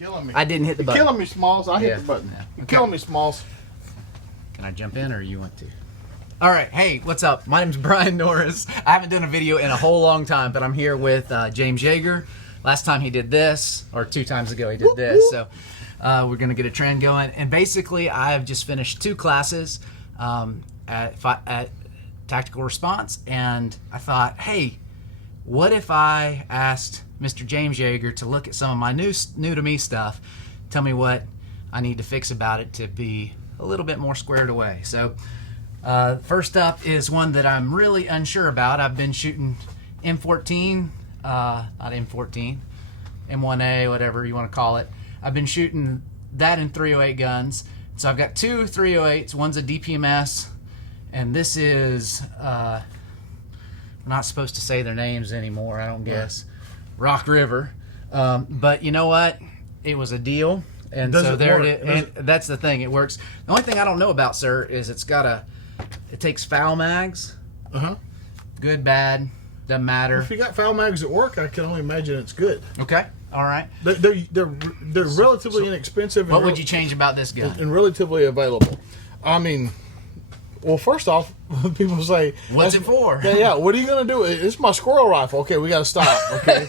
Killing me. I didn't hit the button. You're killing me, Smalls. I hit the button. Yeah. You're killing me, Smalls. Can I jump in or you want to? All right. Hey, what's up? My name's Brian Norris. I haven't done a video in a whole long time, but I'm here with James Yeager. Last time he did this, or 2 times ago he did this. So we're going to get a trend going. And basically, I have just finished 2 classes at Tactical Response. And I thought, hey, what if I asked Mr. James Yeager to look at some of my new to me stuff, tell me what I need to fix about it to be a little bit more squared away. So first up is one that I'm really unsure about. I've been shooting M14, not M14, M1A, whatever you want to call it. I've been shooting that in 308 guns. So I've got 2 308s. One's a DPMS, and this is, I'm not supposed to say their names anymore, I don't guess. Rock River. But you know what? It was a deal. And so there it is. And that's the thing. It works. The only thing I don't know about, sir, is it takes foul mags. Good, bad, doesn't matter. If you got foul mags at work, I can only imagine it's good. Okay. All right. They're relatively inexpensive. What would you change about this gun? And relatively available. I mean, well, first off, people say, what's it for? Yeah, what are you going to do? It's my squirrel rifle. Okay, we got to stop. Okay.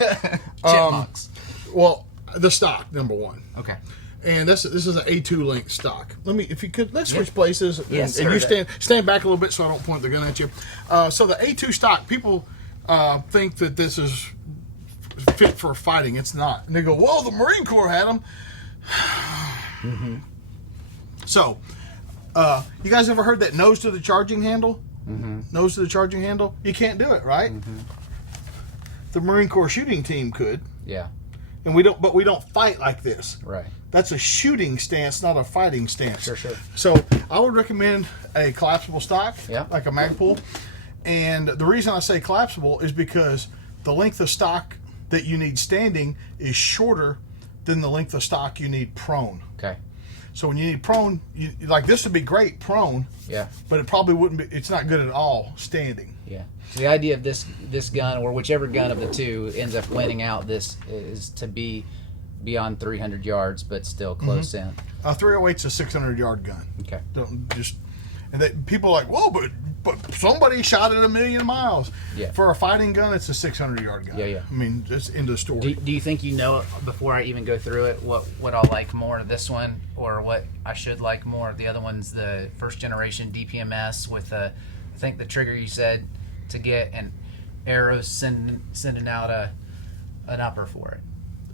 Chipmunks. Well, the stock, number one. Okay. And this is an A2 length stock. If you could, let's switch places. And, Yes, and you stand back a little bit so I don't point the gun at you. So the A2 stock, people think that this is fit for fighting. It's not. And they go, well, the Marine Corps had them. So, you guys ever heard that nose to the charging handle? Nose to the charging handle? You can't do it, right? The Marine Corps shooting team could. Yeah. And we don't, but we don't fight like this. Right. That's a shooting stance, not a fighting stance. Sure. So I would recommend a collapsible stock, like a Magpul. And the reason I say collapsible is because the length of stock that you need standing is shorter than the length of stock you need prone. Okay. So when you need prone, like this would be great prone. Yeah. But it probably wouldn't be. It's not good at all standing. Yeah. So the idea of this gun, or whichever gun of the 2 ends up winning out, this is to be beyond 300 yards, but still close in. 308's a 600-yard gun. Okay. People are like, whoa, but somebody shot it 1,000,000 miles. Yeah. For a fighting gun, it's a 600-yard gun. Yeah. I mean, it's end of story. Do you think you know, before I even go through it, what I'll like more of this one, or what I should like more? The other one's the first generation DPMS with I think the trigger you said to get an arrow sending out an upper for it.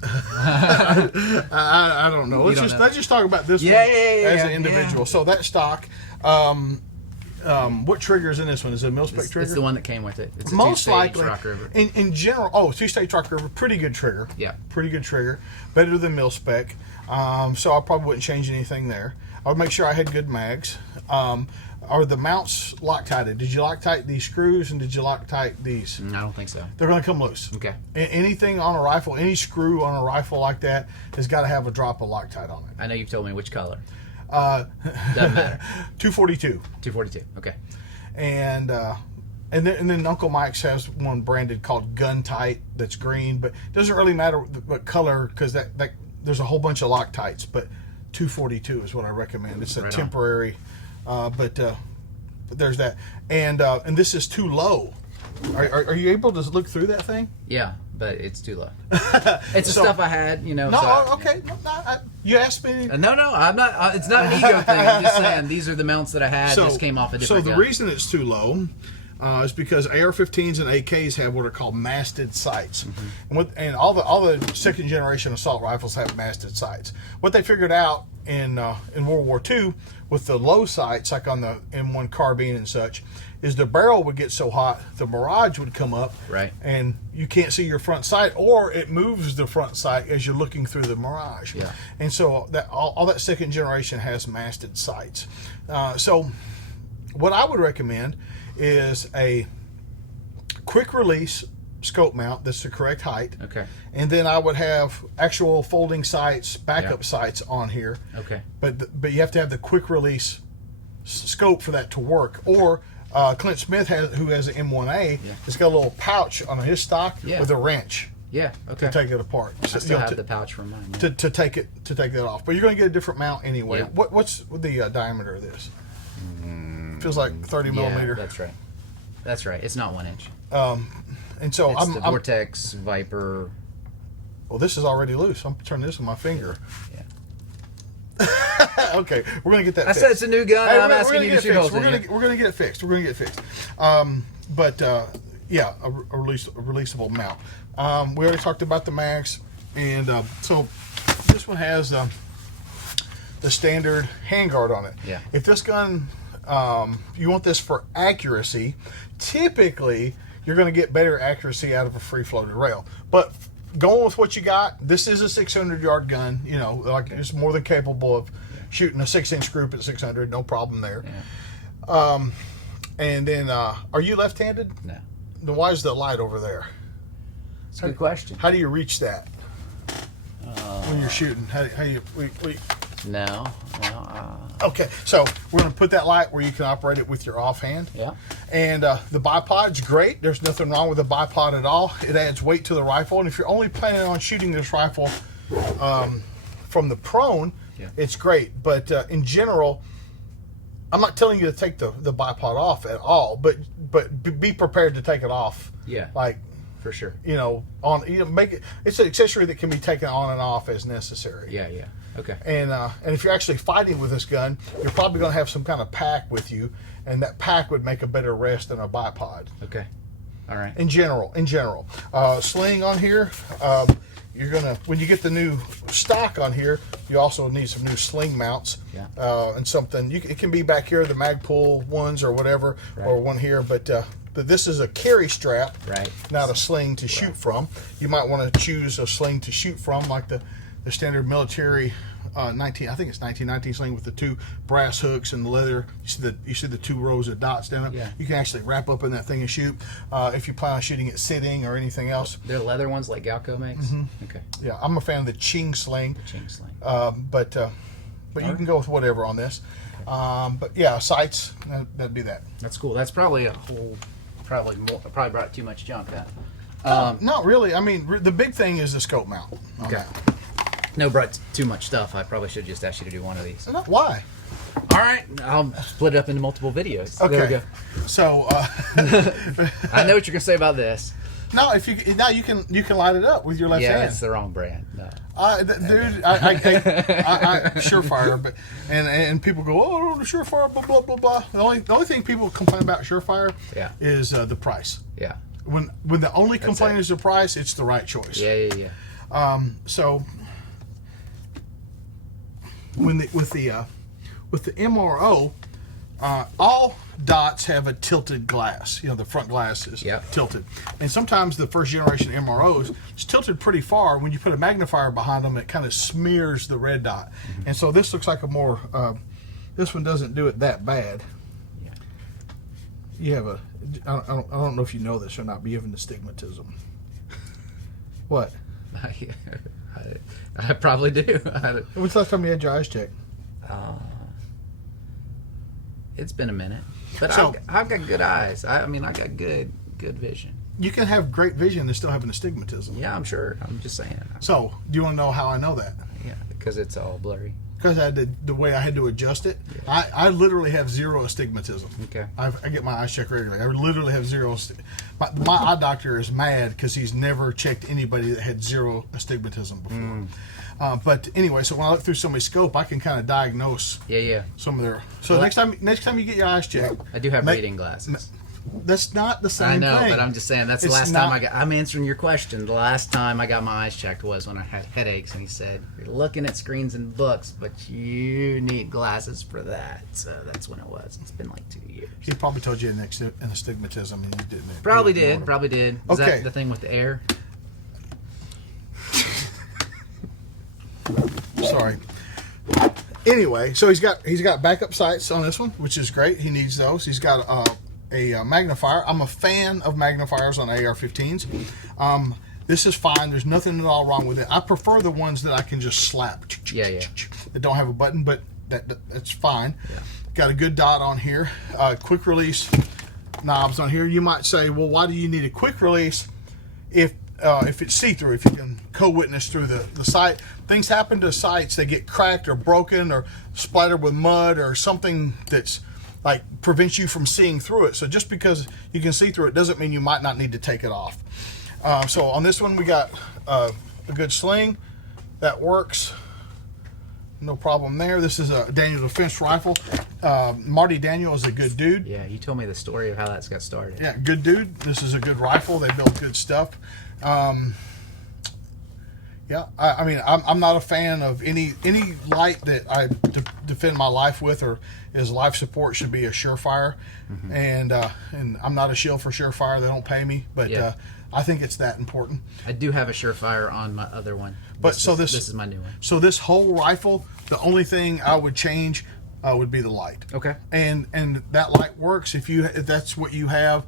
I don't know. Let's just talk about this one as an individual. So that stock, what trigger is in this one? Is it a mil-spec trigger? It's the one that came with it. It's a most likely, Rock River. In general, 2-stage Rock River, pretty good trigger. Yeah. Pretty good trigger. Better than mil-spec. So I probably wouldn't change anything there. I would make sure I had good mags. Are the mounts Loctited? Did you Loctite these screws, and did you Loctite these? I don't think so. They're going to come loose. Okay. Anything on a rifle, any screw on a rifle like that has got to have a drop of Loctite on it. I know you've told me which color. Doesn't matter. 242. 242. Okay. And then Uncle Mike's has one branded called Gun Tight that's green, but it doesn't really matter what color, because that there's a whole bunch of Loctites, but 242 is what I recommend. It's a temporary. But there's that, and this is too low. Are you able to look through that thing? Yeah, but it's too low. It's the stuff I had, No, okay. You asked me. No, I'm not. It's not an ego thing. I'm just saying these are the mounts that I had. This came off a different gun. So the reason it's too low is because AR-15s and AKs have what are called masted sights, and all the second generation assault rifles have masted sights. What they figured out in World War II with the low sights, like on the M1 carbine and such, is the barrel would get so hot, the mirage would come up, right, and you can't see your front sight, or it moves the front sight as you're looking through the mirage. Yeah. And so that all that second generation has masted sights. So what I would recommend is a quick release scope mount that's the correct height. Okay. And then I would have actual folding sights, backup sights on here. Okay. But you have to have the quick release scope for that to work. Or Clint Smith, who has an M1A, it's got a little pouch on his stock with a wrench. Yeah. Okay. to take it apart. I So, still have the pouch from mine. Yeah. to take that off. But you're going to get a different mount anyway. Yeah. What's the diameter of this? Feels like 30 millimeter. That's right. That's right. It's not 1 inch. And so It's the Vortex Viper. Well, this is already loose. I'm turning this with my finger. Yeah. Okay, we're gonna get that. I said it's a new gun. Hey, I'm asking you to shoot holes in it. We're gonna get it fixed. We're gonna get it fixed. Yeah, a releasable mount. We already talked about the mags, and so this one has the standard handguard on it. Yeah. If this gun, you want this for accuracy, typically you're going to get better accuracy out of a free floated rail. But going with what you got, this is a 600-yard gun. You know, like it's more than capable of shooting a 6-inch group at 600. No problem there. Yeah. And then, are you left-handed? No. Then why is the light over there? It's a good question. How do you reach that when you're shooting? How do you? No. Okay, so we're going to put that light where you can operate it with your offhand. Yeah. And the bipod's great. There's nothing wrong with the bipod at all. It adds weight to the rifle. And if you're only planning on shooting this rifle from the prone, it's great. But in general, I'm not telling you to take the bipod off at all. But be prepared to take it off. Yeah. Like, for sure. Make it. It's an accessory that can be taken on and off as necessary. Yeah. Okay. And if you're actually fighting with this gun, you're probably going to have some kind of pack with you, and that pack would make a better rest than a bipod. Okay. All right. In general, sling on here. You're gonna, when you get the new stock on here, you also need some new sling mounts. Yeah. And something. It can be back here, the Magpul ones or whatever, or one here, but this is a carry strap, right? Not a sling to shoot from. You might want to choose a sling to shoot from, like the standard military I think it's 1919 sling with the 2 brass hooks and the leather. You see the 2 rows of dots down it. Yeah. You can actually wrap up in that thing and shoot. If you plan on shooting it sitting or anything else. They're leather ones like Galco makes. Mm-hmm. Okay. Yeah, I'm a fan of the Ching sling. Ching sling. But you can go with whatever on this. But yeah, sights, that'd be that. That's cool. That's probably a whole. Probably brought too much junk. That. Not really. I mean, the big thing is the scope mount. Okay. No, brought too much stuff. I probably should have just asked you to do one of these. Why? All right, I'll split it up into multiple videos. Okay. There we go. So I know what you're gonna say about this. No, you can light it up with your left hand. Yeah, it's the wrong brand. No. Dude, I Surefire, but and people go, oh, Surefire, blah blah blah blah. The only thing people complain about Surefire is the price. Yeah. When the only complaint is the price, it's the right choice. Yeah. So with the MRO, all dots have a tilted glass. The front glass is tilted, and sometimes the first generation MROs is tilted pretty far. When you put a magnifier behind them, it kind of smears the red dot, and so this looks like a more. This one doesn't do it that bad. Yeah. You have I don't know if you know this or not, but you have an astigmatism. What? I probably do. When's the last time you had your eyes checked? It's been a minute, but So- I've got good eyes. I got good vision. You can have great vision and still have an astigmatism. Yeah, I'm sure. I'm just saying. So, do you want to know how I know that? Yeah, because it's all blurry. Because the way I had to adjust it. Yeah. I literally have zero astigmatism. Okay. I get my eyes checked regularly. I literally have zero. My eye doctor is mad because he's never checked anybody that had zero astigmatism before. But anyway, so when I look through somebody's scope, I can kind of diagnose some of their. So Well, next time you get your eyes checked, I do have reading glasses. That's not the same I know, thing. but I'm just saying that's the last time I'm answering your question. The last time I got my eyes checked was when I had headaches, and he said, "You're looking at screens and books, but you need glasses for that." So that's when it was. It's been like 2 years. He probably told you an astigmatism, and you didn't. Probably did. Is Okay. that the thing with the air? Sorry. Anyway, so he's got backup sights on this one, which is great. He needs those. He's got a magnifier. I'm a fan of magnifiers on AR-15s. This is fine. There's nothing at all wrong with it. I prefer the ones that I can just slap. Yeah. That don't have a button, but that's fine. Yeah. Got a good dot on here. Quick release knobs on here. You might say, well, why do you need a quick release if if it's see-through, if you can co-witness through the sight. Things happen to sights, they get cracked or broken or splattered with mud or something that's like prevents you from seeing through it. So just because you can see through it doesn't mean you might not need to take it off. So on this one we got a good sling that works, no problem there. This is a Daniel Defense rifle. Marty Daniel is a good dude. Yeah, you told me the story of how that's got started. Yeah, good dude. This is a good rifle. They build good stuff. Yeah, I mean, I'm not a fan of any light that I defend my life with or is life support should be a Surefire, and I'm not a shield for Surefire. They don't pay me, but I think it's that important. I do have a Surefire on my other one, But this is my new one. So this whole rifle, the only thing I would change would be the light. Okay. And that light works if that's what you have.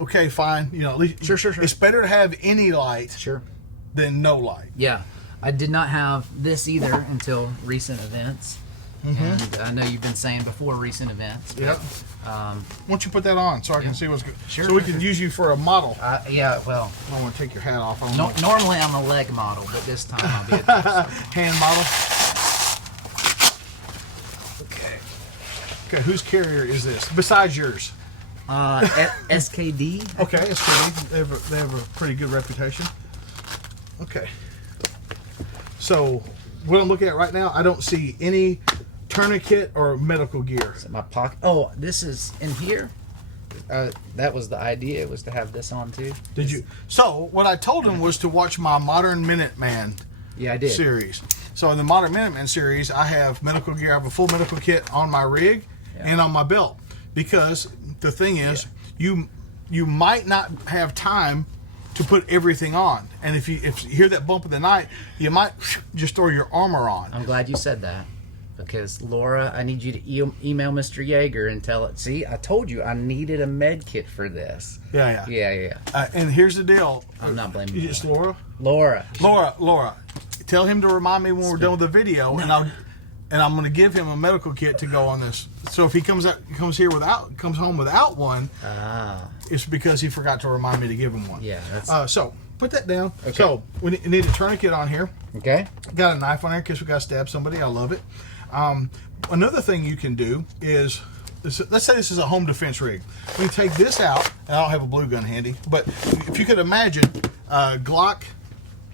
Okay, fine. You know, at least Sure. It's better to have any light. Sure. Than no light. Yeah, I did not have this either until recent events, and I know you've been saying before recent events. But, Yep. Why don't you put that on so I can see what's good? Sure. So we can use you for a model. Yeah, well, I don't want to take your hat off. I don't know. normally I'm a leg model, but this time I'll be a torso. Hand model. Okay. Okay, whose carrier is this besides yours? SKD. Okay, SKD. They have a pretty good reputation. Okay. So what I'm looking at right now, I don't see any tourniquet or medical gear. Is it my pocket? Oh, this is in here. That was the idea, was to have this on too. Did you? So what I told him was to watch my Modern Minuteman I did. series. So in the Modern Minuteman series, I have medical gear. I have a full medical kit on my rig and on my belt, because the thing is, you might not have time to put everything on, and if you hear that bump of the night, you might just throw your armor on. I'm glad you said that, because Laura, I need you to email Mr. Yeager and tell it. See, I told you I needed a med kit for this. Yeah. And here's the deal. I'm not blaming you. you. Just Laura. Laura. Tell him to remind me when we're done with the video, and I'm going to give him a medical kit to go on this. So if he comes home without one, it's because he forgot to remind me to give him one. Yeah. So put that down. Okay. So we need a tourniquet on here. Okay. Got a knife on there in case we got to stab somebody. I love it. Another thing you can do is, let's say this is a home defense rig. We take this out, and I don't have a blue gun handy, but if you could imagine, Glock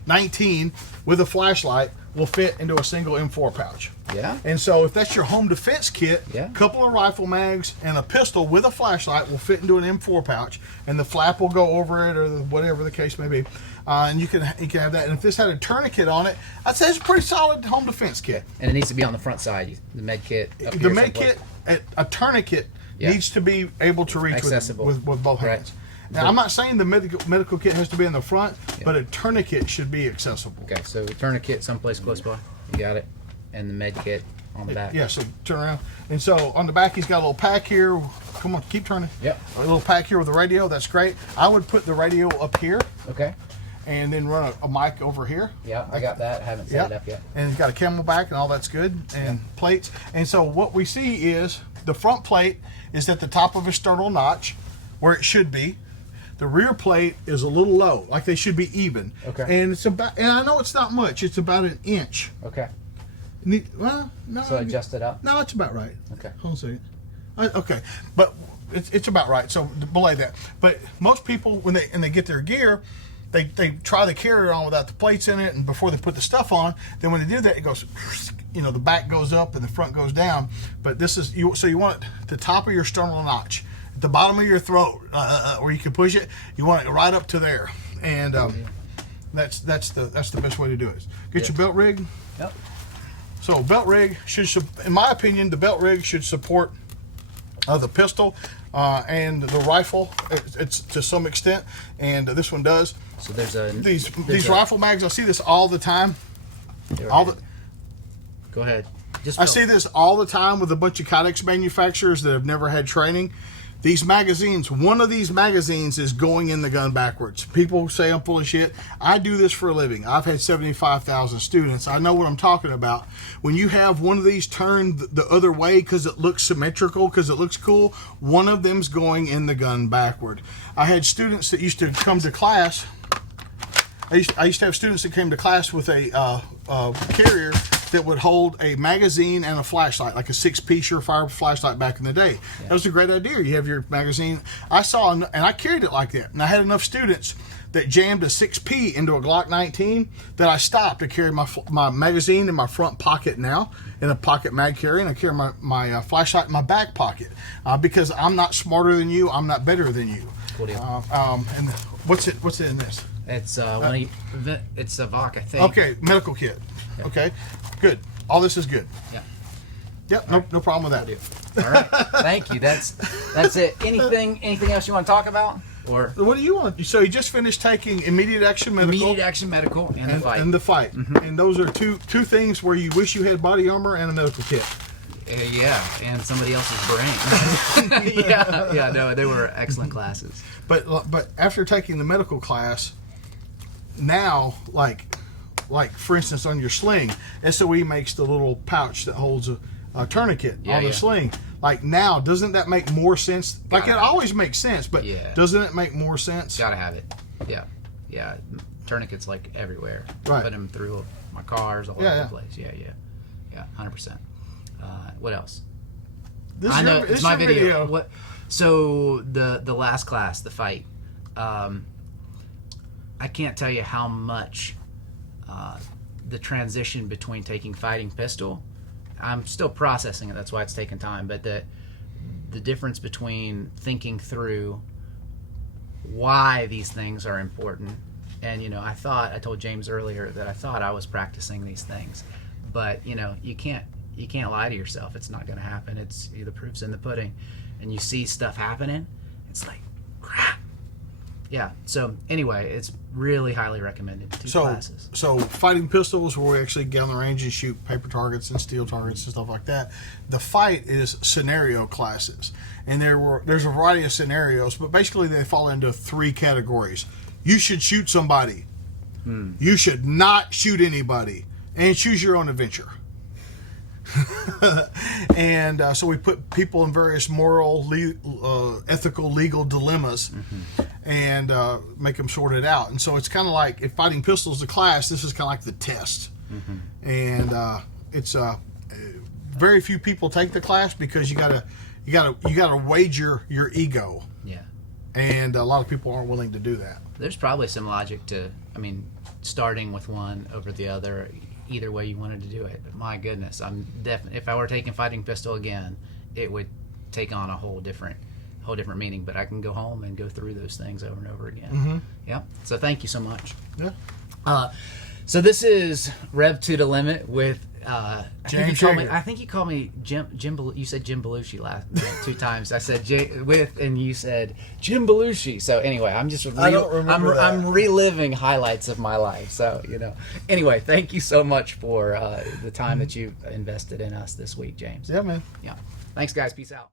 19 with a flashlight will fit into a single M4 pouch. Yeah. And so if that's your home defense kit, a couple of rifle mags and a pistol with a flashlight will fit into an M4 pouch, and the flap will go over it, or whatever the case may be. And you can have that. And if this had a tourniquet on it, I'd say it's a pretty solid home defense kit. And it needs to be on the front side, the med kit. The med kit, a tourniquet needs to be able to reach with both hands. Now, I'm not saying the medical kit has to be in the front, but a tourniquet should be accessible. Okay, so tourniquet someplace close by. You got it. And the med kit on the back. Yeah, so turn around. And so on the back, he's got a little pack here. Come on, keep turning. Yep. A little pack here with the radio. That's great. I would put the radio up here. Okay. And then run a mic over here. Yeah, I got that. I haven't set it up yet. And it's got a camelback and all that's good. And plates. And so what we see is the front plate is at the top of a sternal notch, where it should be. The rear plate is a little low, like they should be even. Okay. And it's about, and I know it's not much, it's about an inch. Okay. Well, no. So adjust it up? No, it's about right. Okay. Hold on a second. Okay. But it's about right, so belay that. But most people, when they get their gear, they try the carrier on without the plates in it, and before they put the stuff on, then when they do that, it goes, the back goes up and the front goes down. But this is, so you want it the top of your sternal notch. The bottom of your throat, where you can push it, you want it right up to there, and that's the best way to do it. Get your belt rig. Yep. So belt rig should, in my opinion, the belt rig should support the pistol and the rifle. It's to some extent, and this one does. So there's these rifle mags. I see this all the time. Go ahead. I see this all the time with a bunch of Kydex manufacturers that have never had training. These magazines, one of these magazines is going in the gun backwards. People say I'm full of shit. I do this for a living. I've had 75,000 students. I know what I'm talking about. When you have one of these turned the other way because it looks symmetrical, because it looks cool, one of them's going in the gun backward. I had students that used to come to class I used to have students that came to class with a carrier that would hold a magazine and a flashlight, like a 6P Surefire flashlight back in the day. Yeah. That was a great idea. You have your magazine. I saw, and I carried it like that. And I had enough students that jammed a 6P into a Glock 19 that I stopped to carry my magazine in my front pocket now, in a pocket mag carry, and I carry my flashlight in my back pocket because I'm not smarter than you. I'm not better than you. Cool deal. And what's it in this? It's it's a VOC, I think. Okay, medical kit. Yeah. Okay, good. All this is good. Yeah. Yep. No problem with that. All right. Thank you. That's it. Anything else you want to talk about? Or what do you want? So you just finished taking immediate action medical. Immediate action medical and the fight. And the fight. Mm-hmm. And those are two things where you wish you had body armor and a medical kit. Yeah, and somebody else's brain. Yeah. No, they were excellent classes. But after taking the medical class, now like for instance on your sling, SOE makes the little pouch that holds a tourniquet on the sling. Like now, doesn't that make more sense? Like it always makes sense, but doesn't it make more sense? Gotta have it. Yeah. Tourniquets like everywhere. Right. Put them through my cars all over the place. Yeah. 100%. What else? I know it's my video. What? So the last class, the fight. I can't tell you how much the transition between taking fighting pistol. I'm still processing it. That's why it's taken time. But the difference between thinking through why these things are important, and I told James earlier that I thought I was practicing these things, but you can't lie to yourself. It's not going to happen. It's the proof's in the pudding, and you see stuff happening. It's like crap. Yeah. So anyway, it's really highly recommended. Two classes. So fighting pistols, where we actually get on the range and shoot paper targets and steel targets and stuff like that. The fight is scenario classes, and there's a variety of scenarios, but basically they fall into 3 categories. You should shoot somebody. You should not shoot anybody, and choose your own adventure. And so we put people in various moral, ethical, legal dilemmas, and make them sort it out. And so it's kind of like if fighting pistols is a class, this is kind of like the test. And it's very few people take the class because you gotta wager your ego. Yeah. And a lot of people aren't willing to do that. There's probably some logic to, starting with one over the other. Either way you wanted to do it, but my goodness, I'm definitely, if I were taking fighting pistol again, it would take on a whole different meaning. But I can go home and go through those things over and over again. Yeah. So thank you so much. Yeah. So this is Rev to the Limit with James. I think you called me Jim. You said Jim Belushi last 2 times. I said and you said Jim Belushi. So anyway, I'm just I don't remember I'm reliving highlights of my life. So Anyway, thank you so much for the time that you've invested in us this week, James. Yeah, man. Yeah. Thanks, guys. Peace out.